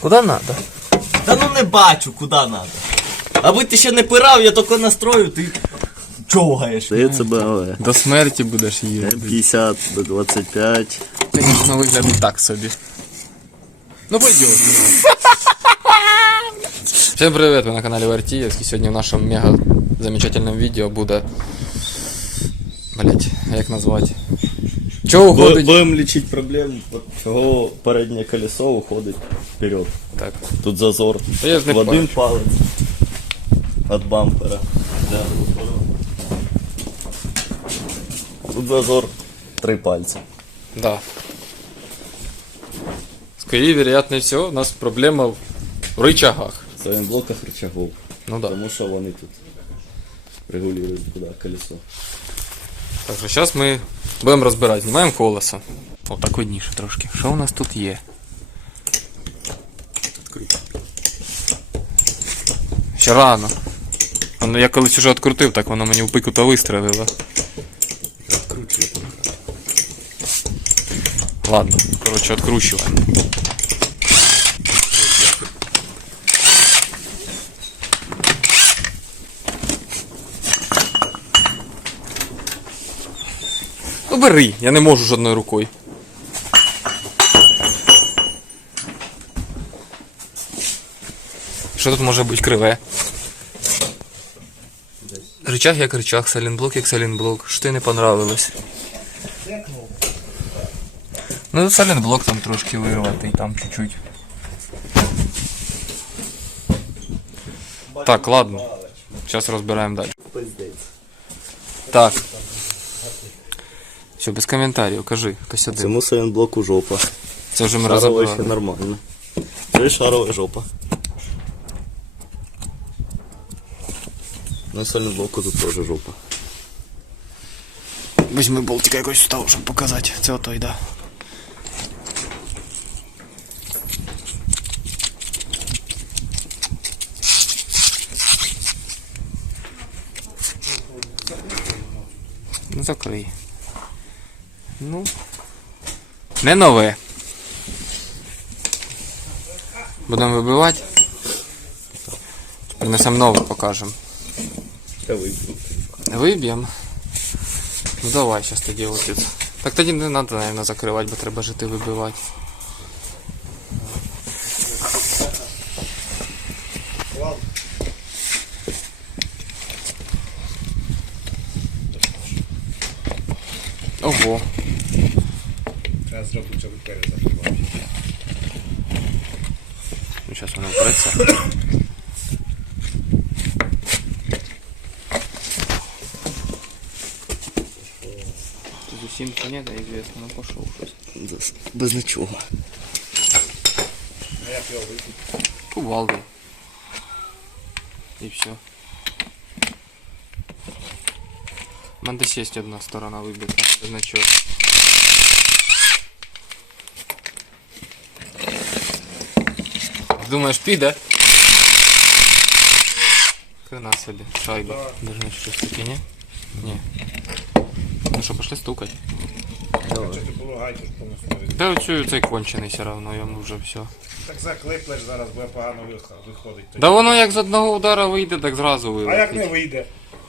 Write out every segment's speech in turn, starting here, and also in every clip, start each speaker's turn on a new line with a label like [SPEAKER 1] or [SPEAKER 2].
[SPEAKER 1] Куда надо?
[SPEAKER 2] Та ну не бачу, куди надо. Аби ти ще не пирав, я тільки настрою, ти човгаєш.
[SPEAKER 3] Здається, БМВ.
[SPEAKER 1] До смерті будеш їздити.
[SPEAKER 3] М50 до 25.
[SPEAKER 1] Звісно, виглядить так собі. Ну пойдет. Всем привет, вы на канале Вартиевский. Сегодня в нашем мега замечательном видео буде... Блять, як назвати? Чого уходить?
[SPEAKER 3] Будемо лічити проблему, от чого переднє колесо уходить вперед.
[SPEAKER 1] Так.
[SPEAKER 3] Тут зазор
[SPEAKER 1] Та я ж не
[SPEAKER 3] в один палець від бампера. Да. Тут зазор три пальці.
[SPEAKER 1] Да. Скорее, вероятно всего, у нас проблема в рычагах.
[SPEAKER 3] Це в блоках рычагов.
[SPEAKER 1] Ну да.
[SPEAKER 3] Тому що вони тут регулюють куди колесо.
[SPEAKER 1] Так що зараз ми будемо розбирати. Знімаємо колесо. Отак так видніше трошки. Що у нас тут є? Ще рано. Воно, я колись уже відкрутив, так воно мені в пику то вистрелило. Ладно, коротше, відкручуємо. Ну бери, я не можу жодною рукою. Що тут може бути криве? Рычаг як рычаг, салінблок як салінблок. Що тобі не понравилось? Ну, салінблок там трошки вирватий, там чуть-чуть. Так, ладно. Зараз розбираємо далі. Так. Все, без коментарів, кажи, хтось один.
[SPEAKER 3] Цьому сайлентблоку жопа.
[SPEAKER 1] Це вже ми
[SPEAKER 3] Шарова ще
[SPEAKER 1] розібрали.
[SPEAKER 3] нормально. Це шарова жопа. Ну, сайлентблоку тут теж жопа.
[SPEAKER 1] Візьми болтика якось встав, щоб показати. Це отой, да. Ну закрий. Ну. Не нове. Будемо вибивати. Принесемо нове, покажемо.
[SPEAKER 3] Та вийду.
[SPEAKER 1] Виб'ємо. Ну давай сейчас тоді отець. Так тоді не треба, наверное, закривати, бо треба жити вибивати. Ого.
[SPEAKER 4] Треба зробити, щоб перезакривати.
[SPEAKER 1] Ну зараз воно впреться. Тут усім понятно, известно, ну пошел щось.
[SPEAKER 3] Без нічого.
[SPEAKER 4] А як його вийти?
[SPEAKER 1] Кувалду. І все. У мене десь є одна сторона вибита, значок. Думаєш, піде? Хрена собі, шайба. Не щось таке, ні? Ні. Ну що, пошли стукать.
[SPEAKER 4] Що ти полагаєш повністю?
[SPEAKER 1] Та оцю цей кончений все равно, йому вже все.
[SPEAKER 4] Так заклиплеш зараз, буде погано вих- виходить. тоді.
[SPEAKER 1] Да воно як з одного удара вийде, так зразу
[SPEAKER 4] А як
[SPEAKER 1] вилетить.
[SPEAKER 4] не вийде?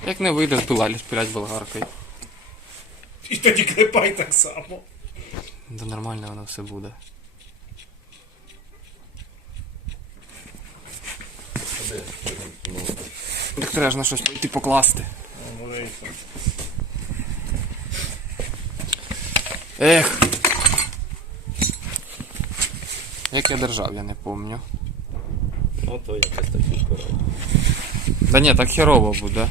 [SPEAKER 1] Як не вийде, спилалі спілять болгаркою.
[SPEAKER 4] І тоді клепай так само.
[SPEAKER 1] Да нормально воно все буде. Так треба ж на щось пойти покласти.
[SPEAKER 4] Так.
[SPEAKER 1] Ех. Як я держав, я не помню.
[SPEAKER 3] Ну, то якось такий коров.
[SPEAKER 1] Да ні, так херово буде.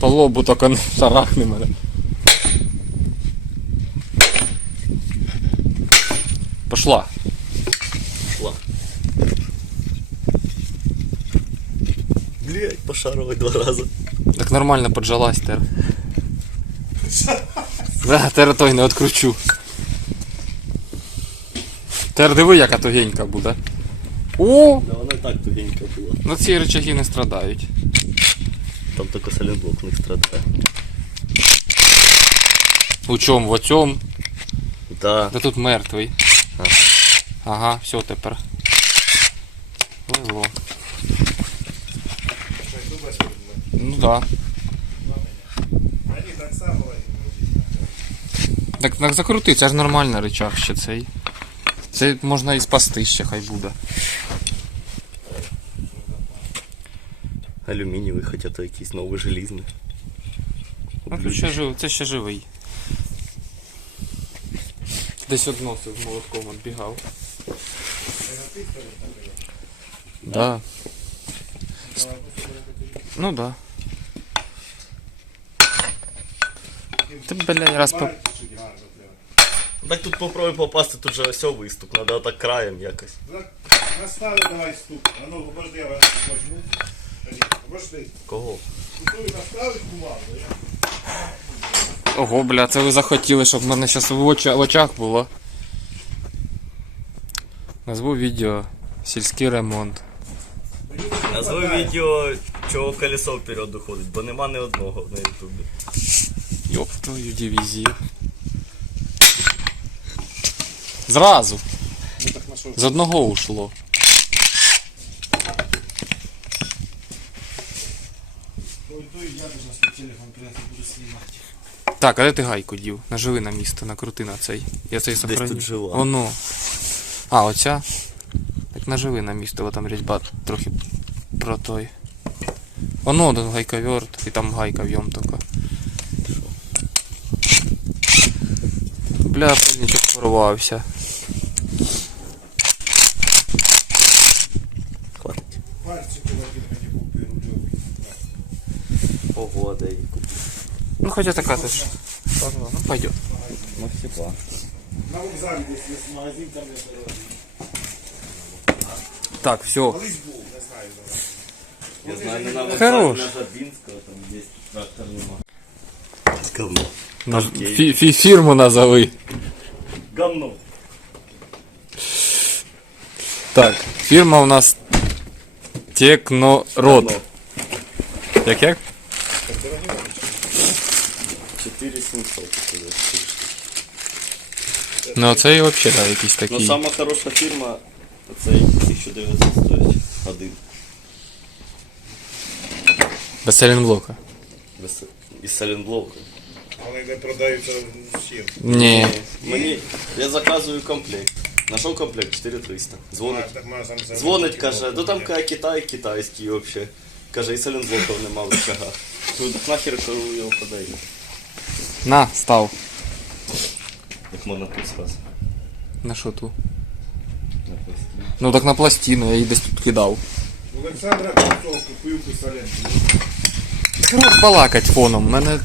[SPEAKER 1] По лобу тільки не шарахни мене. Пошла.
[SPEAKER 3] Шла. Блять, пошарувай два рази.
[SPEAKER 1] Так нормально поджалась тер. Да, тер той не откручу. Тер диви, яка тугенька буде. О!
[SPEAKER 3] Да вона і так тугенька була.
[SPEAKER 1] Ну ці речаги не страдають.
[SPEAKER 3] Там тільки сайлентблок не страдає.
[SPEAKER 1] У чому? В оцьому?
[SPEAKER 3] Да.
[SPEAKER 1] Та тут мертвий.
[SPEAKER 3] Ага.
[SPEAKER 1] Ага, все тепер.
[SPEAKER 4] Без.
[SPEAKER 1] Ну да.
[SPEAKER 4] Так.
[SPEAKER 1] Так, закрути, це ж нормальна речах ще цей. Це можна і спасти ще, хай буде.
[SPEAKER 3] Алюмінієвий, хоча то якийсь новий желізний.
[SPEAKER 1] А тут ще жив, це ще живий. Десь одно з молотком відбігав. Да. Ну да. Ти, бля, раз по...
[SPEAKER 3] Так тут попробуй попасти, тут же ось виступ, треба так краєм якось.
[SPEAKER 4] Настави давай стук. А ну, обожди, я вас возьму. Тоді, Обожди.
[SPEAKER 3] Кого?
[SPEAKER 4] Тут наставиш бумагу, я
[SPEAKER 1] Ого, бля, це ви захотіли, щоб в мене зараз в, очі, в очах було. Назву відео Сільський ремонт.
[SPEAKER 3] Назви відео, чого колесо вперед доходить, бо нема ні одного на ютубі.
[SPEAKER 1] Йоп твою дивізію. Зразу.
[SPEAKER 4] Ну?
[SPEAKER 1] З одного ушло.
[SPEAKER 4] Ой, то і я должен свій телефон прятати, буду знімати.
[SPEAKER 1] Так, а де ти гайку дів? Наживи на місто, накрути на цей. Я цей сохраню.
[SPEAKER 3] тут жила.
[SPEAKER 1] Воно. А, оця? Так наживи на місто, бо там різьба трохи про той. Воно, один гайковерт, і там гайка в'єм така. Бля, пильничок порвався.
[SPEAKER 3] Хватить.
[SPEAKER 4] Пальчики один купив рубльовий.
[SPEAKER 3] Ого, купив.
[SPEAKER 1] Ну хотя така теж. Ну пойдет.
[SPEAKER 3] Ну хіба.
[SPEAKER 4] На вокзалі десь є магазин, там я перевожу.
[SPEAKER 1] Так, все.
[SPEAKER 4] Колись був, не знаю зараз.
[SPEAKER 3] Я знаю, не на
[SPEAKER 1] Хорош.
[SPEAKER 3] на Жабінського, там є трактор нема. Говно.
[SPEAKER 1] На,
[SPEAKER 3] Окей.
[SPEAKER 1] фі, фі, фірму назови.
[SPEAKER 3] Говно.
[SPEAKER 1] Так, фірма у нас Технород.
[SPEAKER 3] Говно.
[SPEAKER 1] Як як?
[SPEAKER 3] 4700 туди.
[SPEAKER 1] Ну це і взагалі да, якийсь
[SPEAKER 3] Ну
[SPEAKER 1] такий.
[SPEAKER 3] сама хороша фірма, це 1900 стоїть. Один.
[SPEAKER 1] Без селенблока.
[SPEAKER 3] Без- Із Саленблока.
[SPEAKER 4] Вони не продаються всім.
[SPEAKER 1] Ні.
[SPEAKER 3] Мені, я заказую комплект. Нашов комплект 4300. Дзвонить. Дзвонить, каже, ну там каже, Китай китайський вообще. Каже, і Саленблоків нема в рычагах. Ну так нахер коли його подаю.
[SPEAKER 1] На, став.
[SPEAKER 3] Як можна тут сразу.
[SPEAKER 1] На що ту?
[SPEAKER 3] На пластині.
[SPEAKER 1] Ну так на пластину, я її десь тут кидав.
[SPEAKER 4] Олександра Кравцовку, пилку сален.
[SPEAKER 1] Хорош балакать фоном, мене.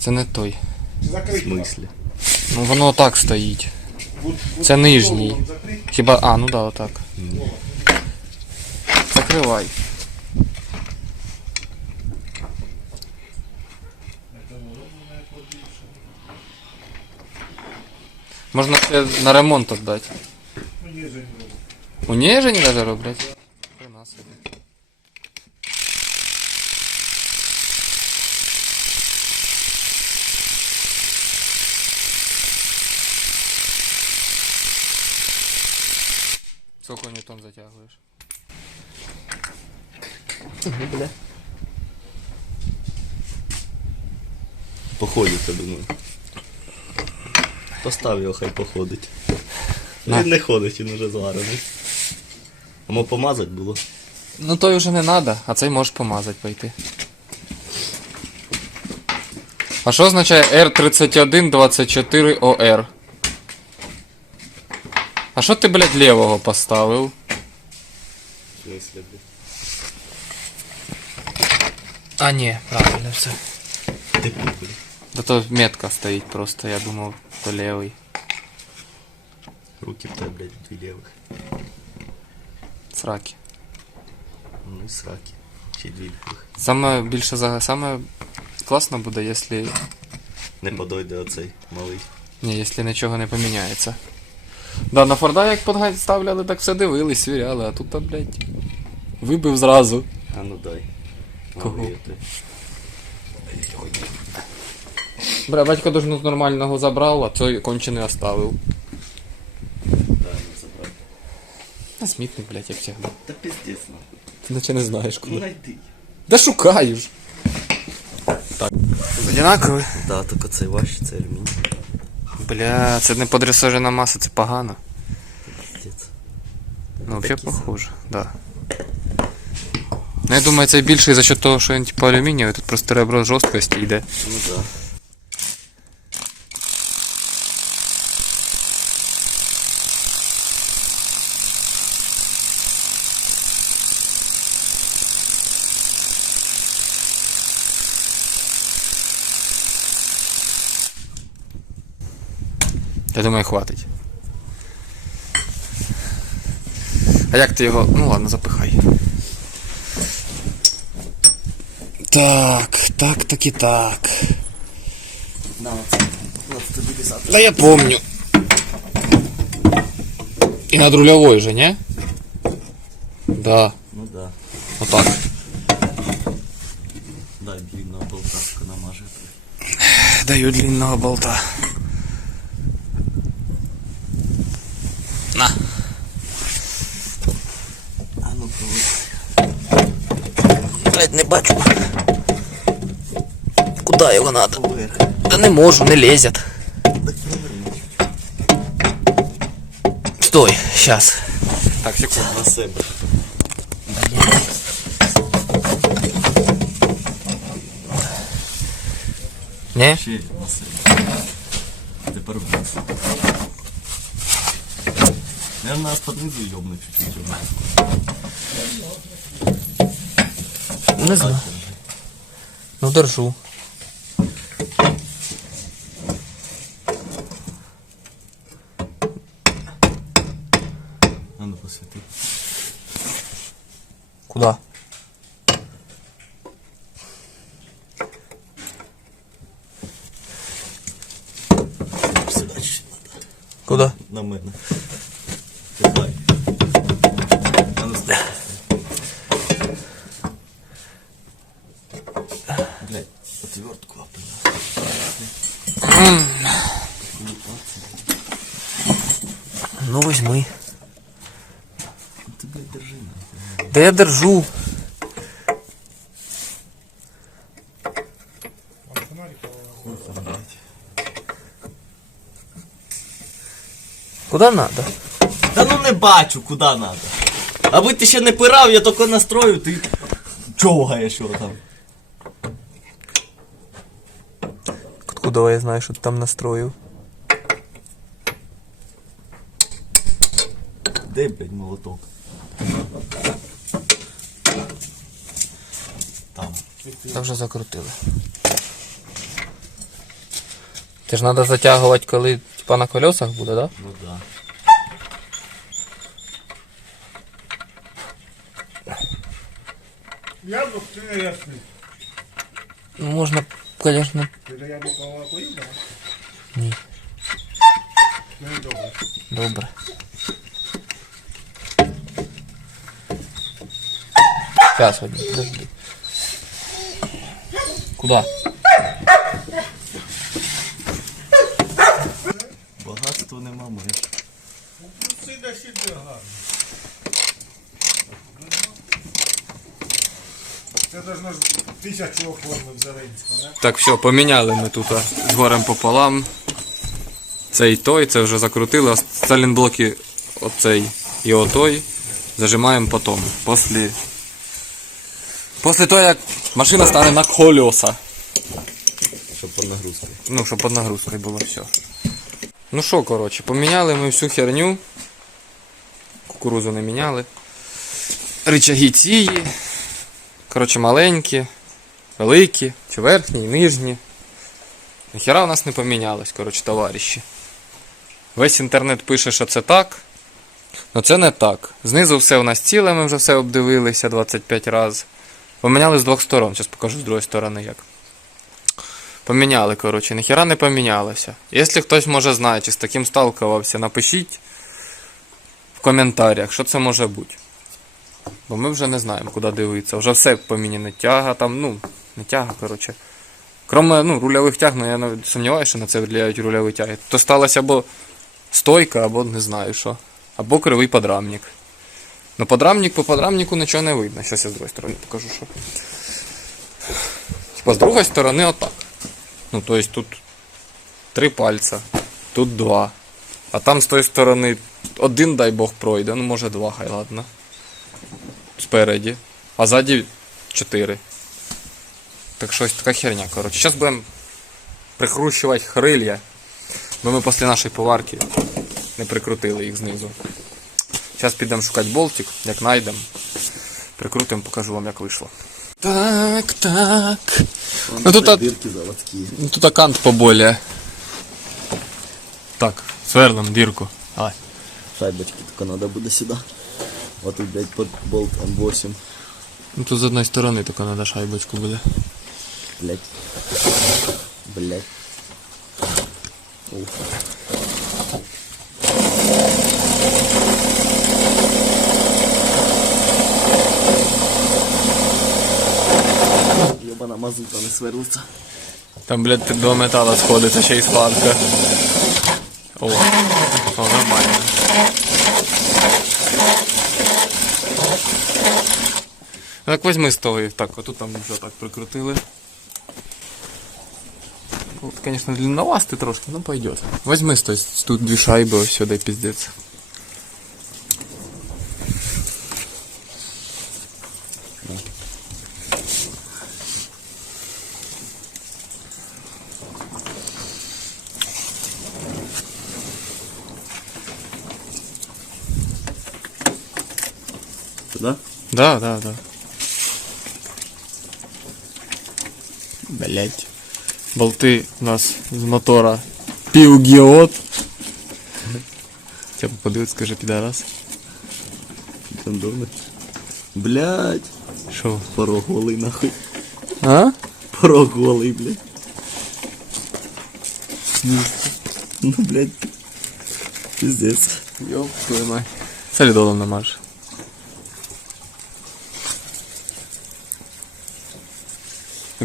[SPEAKER 1] Це не той.
[SPEAKER 3] В смислі?
[SPEAKER 1] Ну воно так стоїть. Це нижній. Хіба. А, ну да, отак. Закривай. Можна ще на ремонт віддати.
[SPEAKER 4] Ну, ні, же.
[SPEAKER 1] У Нежині даже роблять. Хрена собі. Сколько ньютон затягуєш?
[SPEAKER 3] Походить, я думаю. Постав його, хай походить. Він не ходить, він уже зварений. А мо помазати було.
[SPEAKER 1] Ну той вже не надо, а цей можеш помазати пойти. А що означає R3124OR? А що ти, блядь, лівого поставив?
[SPEAKER 3] В.
[SPEAKER 1] А ні, правильно все.
[SPEAKER 3] Ти купив.
[SPEAKER 1] Да то метка стоїть просто, я думав, то лівий.
[SPEAKER 3] Руки в тебе, блядь, дві лівих.
[SPEAKER 1] Сраки.
[SPEAKER 3] Ну і сраки. Чи дві лівих.
[SPEAKER 1] Саме більше за саме класно буде, якщо.
[SPEAKER 3] Не подойде оцей малий.
[SPEAKER 1] Ні, якщо нічого не поміняється. Да, на Форда як подгадь ставляли, так все дивились, свіряли, а тут, та, блядь, вибив зразу.
[SPEAKER 3] А ну дай.
[SPEAKER 1] Кого?
[SPEAKER 3] Малий.
[SPEAKER 1] Бля, батько з нормального забрав, а той кончений оставив.
[SPEAKER 3] Да, не забрав.
[SPEAKER 1] А смітник, блядь, як завжди.
[SPEAKER 3] Та пиздец нахуй.
[SPEAKER 1] Ти наче не знаєш
[SPEAKER 3] Ну
[SPEAKER 1] куди.
[SPEAKER 3] найди.
[SPEAKER 1] Да шукаю ж. Так. Одинакові?
[SPEAKER 3] Да, тільки цей важче, це алюміній.
[SPEAKER 1] Бля, це не подресожена маса, це погано.
[SPEAKER 3] Пиздец.
[SPEAKER 1] Ну, взагалі
[SPEAKER 3] Такі
[SPEAKER 1] похоже, да. Ну, я думаю, це більше за счет того, що він типу алюмінієвий, тут просто ребро жорсткості йде.
[SPEAKER 3] Ну да.
[SPEAKER 1] Я думаю, хватить. А як ти його. Ну ладно, запихай. Так, так, так і так.
[SPEAKER 3] На, оце. На стабілізатор.
[SPEAKER 1] Да я помню. И над рулевой же, не? Да,
[SPEAKER 3] Ну да.
[SPEAKER 1] вот так.
[SPEAKER 3] Дай длинного болтавка намаже.
[SPEAKER 1] Даю длинного болта. Не бачу. Куда його надо? Да не можу, не
[SPEAKER 3] поверни.
[SPEAKER 1] Стой, сейчас. Так, секунду.
[SPEAKER 3] На себе.
[SPEAKER 1] Не?
[SPEAKER 3] Ще на себе. Тепер вниз. Наверное, нас под низу ёбнуть чуть-чуть.
[SPEAKER 1] Не знаю. Ну держу.
[SPEAKER 3] Ну посвіти.
[SPEAKER 1] Куда?
[SPEAKER 3] Сюди чуть надо.
[SPEAKER 1] Куда?
[SPEAKER 3] На мене. Давай. А ну стой. Блядь, отвертку опина.
[SPEAKER 1] Ну возьми.
[SPEAKER 3] Ты, блядь, держи нахуй.
[SPEAKER 1] Да я держу. Куда надо?
[SPEAKER 2] Та ну не бачу, куди надо. Аби ти ще не пирав, я тільки настрою, ти човгаєш його там.
[SPEAKER 1] Откуда я знаю, що ти там настроїв?
[SPEAKER 2] Де, блядь, молоток? Там.
[SPEAKER 1] Та вже закрутили. Це ж треба затягувати, коли типа на колесах буде, да?
[SPEAKER 2] Ну да.
[SPEAKER 4] Яблук чи не ясний?
[SPEAKER 1] Ну можна, звісно.
[SPEAKER 4] Ти до яблукового поїв, да?
[SPEAKER 1] Ні.
[SPEAKER 4] Ну і добре.
[SPEAKER 1] Добре. Сейчас, Вадим, подожди. Куда?
[SPEAKER 3] Багатство нема ми.
[SPEAKER 4] Сиди, сиди, гарно. Це должно ж тисячу оформив Зеленського, не?
[SPEAKER 1] Так, все, поміняли ми тут з горем пополам. Цей той, це вже закрутили, а сталінблоки оцей і отой зажимаємо потім. Після, Після того, як машина стане на колеса.
[SPEAKER 3] Щоб по нагрузці.
[SPEAKER 1] Ну, щоб під нагрузкою було все. Ну що, коротше, поміняли ми всю херню. Кукурузу не міняли. Рычаги цієї. Коротше, маленькі, великі, чи верхні, і нижні. Ніхера у нас не помінялось, коротше, товариші. Весь інтернет пише, що це так. Ну це не так. Знизу все у нас ціле, ми вже все обдивилися 25 разів. Поміняли з двох сторон, зараз покажу з другої сторони як. Поміняли, коротше, ніхера не помінялося. Якщо хтось може знає, чи з таким сталкувався, напишіть в коментарях, що це може бути. Бо ми вже не знаємо, куди дивитися. Вже все поміняно. Тяга там, ну, не тяга, коротше. Кроме ну, рульових тяг, ну я навіть сумніваюся, що на це влияють рульові тяги. То сталося або стойка, або не знаю що. Або кривий подрамник. Ну, подрамник по подрамнику нічого не видно. Зараз я з другої сторони покажу, що. Типа з другої сторони отак. Ну, тобто тут три пальця, тут два. А там з тої сторони один, дай Бог, пройде, ну може два, хай ладно. Спереді. А ззаді чотири. Так щось така херня, коротше. Зараз будемо прикручувати хрилья. Бо ми після нашої поварки не прикрутили їх знизу. Зараз підемо шукати болтик, як знайдемо. Прикрутимо, покажу вам, як вийшло. Так, так. Ну тут, а-
[SPEAKER 3] Дирки заводські.
[SPEAKER 1] ну, тут аккант поболее. Так, сверлим дірку. Давай.
[SPEAKER 3] Шайбочки тільки треба буде сюди. А тут, блядь, под болт М8.
[SPEAKER 1] Ну тут з одної сторони тільки треба шайбочку буде.
[SPEAKER 3] Блядь. Блядь. Ух. Мазута не сверлиться.
[SPEAKER 1] Там, блядь, два метала сходиться, ще й складка. О, о, нормально. Так возьми з того і так, отут там вже так прикрутили. Вот, конечно, длинновастый трошки, но пойдет. Возьми, то тут две шайбы, все, дай пиздец. Да, да, да. Блять. Болты у нас з мотора півгіот. Тебе подивись, скажи, підарас.
[SPEAKER 3] Кондони. Блядь.
[SPEAKER 1] Що?
[SPEAKER 3] Порог голий нахуй.
[SPEAKER 1] А?
[SPEAKER 3] Порог голий, блядь. Ну, блядь. Пиздец.
[SPEAKER 1] Ёб твою мать. Солидолом намажь.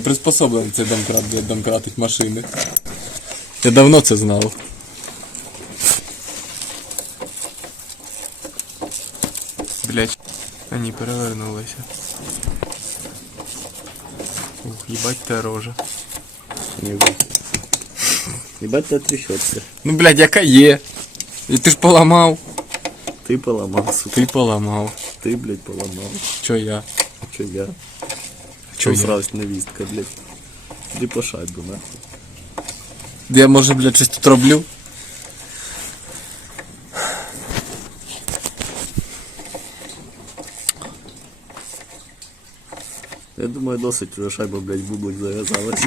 [SPEAKER 1] приспособлений цей домкрат, блядь, домкратить машини. Я давно це знав. Блять. Они перевернулися. Ух, їбать та рожа.
[SPEAKER 3] Ебать та трещотка.
[SPEAKER 1] Ну, блядь, яка є. І ти ж поламав.
[SPEAKER 3] Ты поломал, сука.
[SPEAKER 1] Ти поламав.
[SPEAKER 3] Ты, блядь, поломал.
[SPEAKER 1] Чо я?
[SPEAKER 3] Че я?
[SPEAKER 1] Я?
[SPEAKER 3] сразу невістка, блядь. Іди по шайбу, нахуй.
[SPEAKER 1] Я може, блядь, щось тут роблю?
[SPEAKER 3] Я думаю, досить вже шайба, блядь, бублик зав'язалась.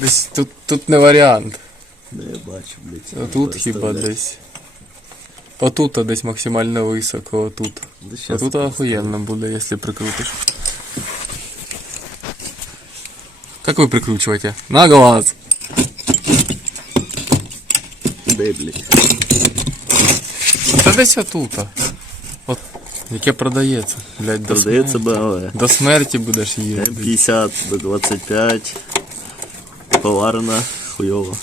[SPEAKER 1] Десь тут, тут не варіант.
[SPEAKER 3] Да я бачу, блядь.
[SPEAKER 1] А тут хіба десь. Отут десь максимально високо, отут.
[SPEAKER 3] Да
[SPEAKER 1] А
[SPEAKER 3] щас
[SPEAKER 1] тут
[SPEAKER 3] я
[SPEAKER 1] охуєнно буде, якщо прикрутиш. Как вы прикручиваете? На глаз.
[SPEAKER 3] Де, блядь?
[SPEAKER 1] Та десь отут. От, яке продається. Блядь, до
[SPEAKER 3] Продається
[SPEAKER 1] смерті.
[SPEAKER 3] БМВ.
[SPEAKER 1] До смерті будеш їздити.
[SPEAKER 3] М50 до 25. Поварена, хуйово.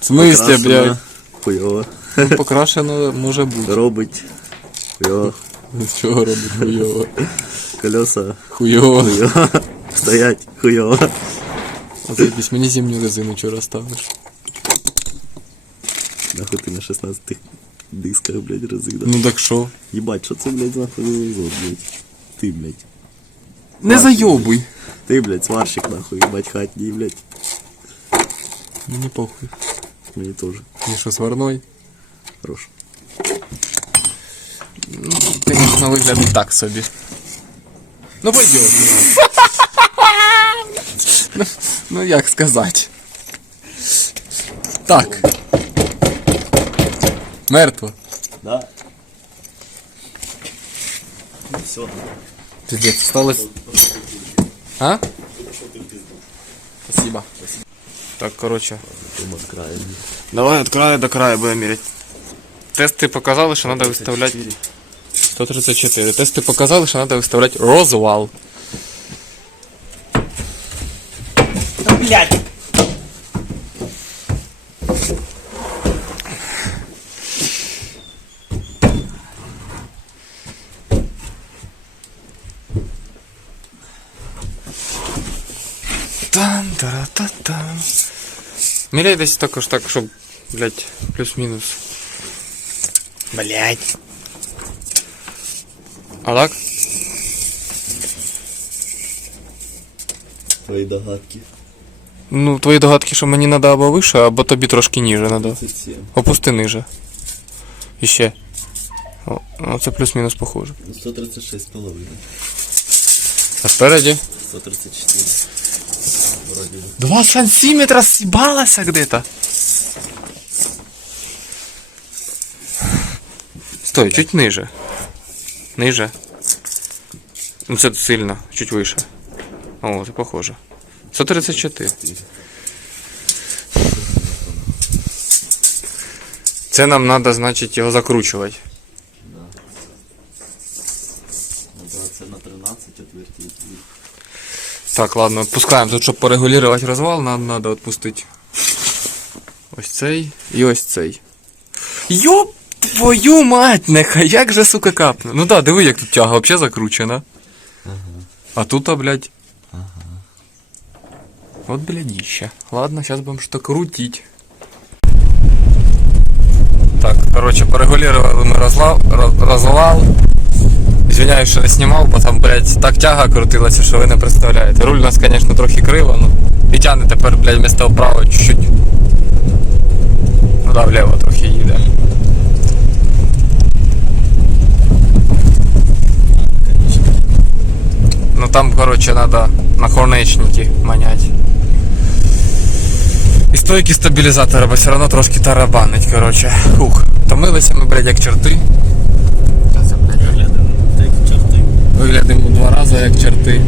[SPEAKER 1] В смысле,
[SPEAKER 3] Покрашена,
[SPEAKER 1] блядь?
[SPEAKER 3] Хуйово.
[SPEAKER 1] Ну, покрашено може бути.
[SPEAKER 3] Робить. Хуйово.
[SPEAKER 1] З чого робить хуйово?
[SPEAKER 3] Колеса.
[SPEAKER 1] Хуйово.
[SPEAKER 3] Хуйово. Стоять. Хуйово.
[SPEAKER 1] А ти якусь мені зимню резину вчора ставиш.
[SPEAKER 3] Нахуй ти на 16 дисках, блядь, резина.
[SPEAKER 1] Ну так що?
[SPEAKER 3] Єбать, що це, блядь, нахуй за блядь? Ти, блядь.
[SPEAKER 1] Не зайобуй.
[SPEAKER 3] Ти, блядь, сварщик, нахуй, ебать, хатній, блядь.
[SPEAKER 1] Мені похуй.
[SPEAKER 3] Мені теж.
[SPEAKER 1] Я що, сварной?
[SPEAKER 3] Хорош.
[SPEAKER 1] Конечно, виглядить так собі. Ну пойдет. ну, як сказати. Так. Мертво.
[SPEAKER 3] Да. Ну все.
[SPEAKER 1] Пиздец, осталось. А? Спасибо. Так, короче. Давай от края до края будем мерить. Тесты показали, що треба виставляти 134. Тести показали, що треба виставляти розвал. Міряй десь також так, щоб, блядь, плюс-мінус. Блядь. А так?
[SPEAKER 2] Твої догадки.
[SPEAKER 1] Ну, твої догадки, що мені треба або вище, або тобі трошки ніже треба.
[SPEAKER 2] 37.
[SPEAKER 1] Опусти ниже. І ще. О, ну, це плюс-мінус похоже.
[SPEAKER 2] 136 половина.
[SPEAKER 1] А спереді?
[SPEAKER 2] 134.
[SPEAKER 1] Два сантиметра съебалася где-то. Стой, чуть ниже. Ниже. Ну це сильно, чуть вище. О, це похоже. 134. Це нам треба, значить, його закручувати.
[SPEAKER 2] Ну, да, це на 13 отвертіть.
[SPEAKER 1] Так, ладно, відпускаємо. Тут, щоб порегулювати розвал, нам треба відпустити. Ось цей і ось цей. Йоп твою мать, нехай, як же, сука, капне. Ну да, диви, як тут тяга взагалі закручена. Ага. А тут, а, блядь. От блядіще. Ладно, зараз будемо що крутить. Так, короче, порегулювали ми розлав, роз- розвал. Извиняюсь, що не знімав, бо там, блядь, так тяга крутилася, що ви не представляєте. Руль у нас, звісно, трохи криво, ну. І тягне тепер, блядь, вместо вправо чуть-чуть. Ну да, вліво трохи їде. Ну там, короче, надо наконечники манять. І стойки стабілізатора, бо все одно трошки тарабанить, короче. Хух. Томилися ми, блядь, як черти. Та це, блядь,
[SPEAKER 2] Виглядаємо так чорти.
[SPEAKER 1] Виглядимо два рази як черти.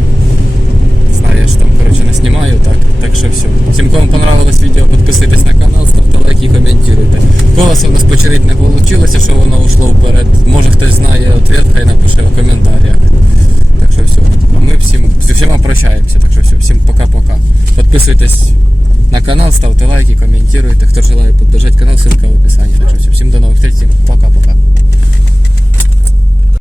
[SPEAKER 1] Знаєш, там, коротше, не знімаю, так. Так що все. Всім, кому понравилось відео, підписуйтесь на канал, ставте лайки і коментуйте. Голоса у нас почерить не вийшло, що воно ушло вперед. Може хтось знає ответ, хай напише в коментарях. Так що все. А ми всім, з всіма прощаємося. Так що все, всім пока-пока. Підписуйтесь на канал, ставте лайки, коментуйте. Хто желає підтримати канал, ссылка в описании. Так що все, всім до нових встреч, всім пока-пока.